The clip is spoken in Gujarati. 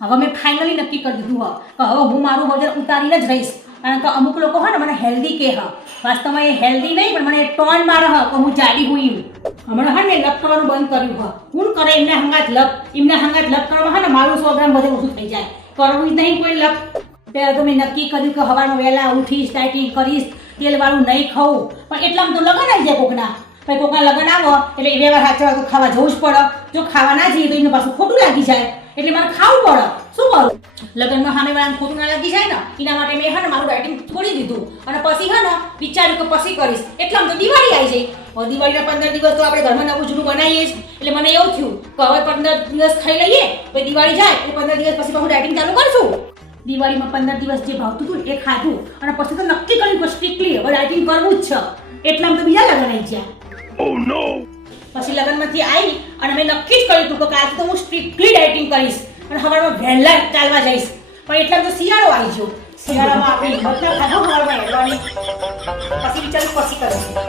હવે મેં ફાઇનલી નક્કી કરી દીધું કે હવે હું મારું વજન ઉતારીને જ રહીશ. કારણ કે અમુક લોકો હોય ને મને હેલ્ધી કહે વાસ્તવમાં એ હેલ્ધી નહીં પણ મને ટોન મારે કે હું જાડી હું એમ. હમણાં હા ને લપ કરવાનું બંધ કર્યું હું કરે એમને હંગાત લપ કરવામાં હા ને મારું 100 ગ્રામ વજન ઓછું થઈ જાય. કરવું જ નહીં કોઈ લપ. ત્યારે તો મેં નક્કી કર્યું કે સવારમાં વહેલા ઉઠીશ, ડાયટિંગ કરીશ, તેલવાળું નહીં ખાવું. પણ એટલામાં તો લગન આવી જાય કોકના. પછી કોકના લગન આવો એટલે એ વ્યવહાર સાચવા તો ખાવા જવું જ પડે. જો ખાવા ના જઈએ તો એનું પાછું ખોટું લાગી જાય. એટલે મારે ખાવું પડે. શું કરું? લગનમાં સામેવાળાને ખોટું ના લાગી જાય ને એના માટે મેં ને મારું ડાયટિંગ છોડી દીધું. અને પછી ને વિચાર્યું કે પછી કરીશ. એટલામાં તો દિવાળી આવી જાય. દિવાળીના 15 દિવસ તો આપણે ઘરમાં નવું જૂનું બનાવીએ જ. એટલે મને એવું થયું કે હવે 15 દિવસ ખાઈ લઈએ પછી દિવાળી જાય એટલે 15 દિવસ પછી હું ડાયટિંગ ચાલુ કરશું. દિવાળીમાં 15 દિવસ જે ભાવતું હતું એ ખાધું અને પછી તો નક્કી કર્યું કે સ્ટ્રિક્ટલી હવે ડાયટિંગ કરવું જ છે. એટલામાં તો બીજા લગ્ન આવી ગયા. Oh no! પછી લગ્નમાંથી આવી અને મેં નક્કી જ કર્યું હતું કે કાલથી તો હું સ્ટ્રિક્ટલી ડાયટિંગ કરીશ અને સવારમાં વહેલા ચાલવા જઈશ. પણ એટલામાં તો શિયાળો આવી ગયો. શિયાળામાં આપણે હિંમત ના ખાધો સવારમાં હેડવાની. પછી વિચાર્યું પછી કરીશ.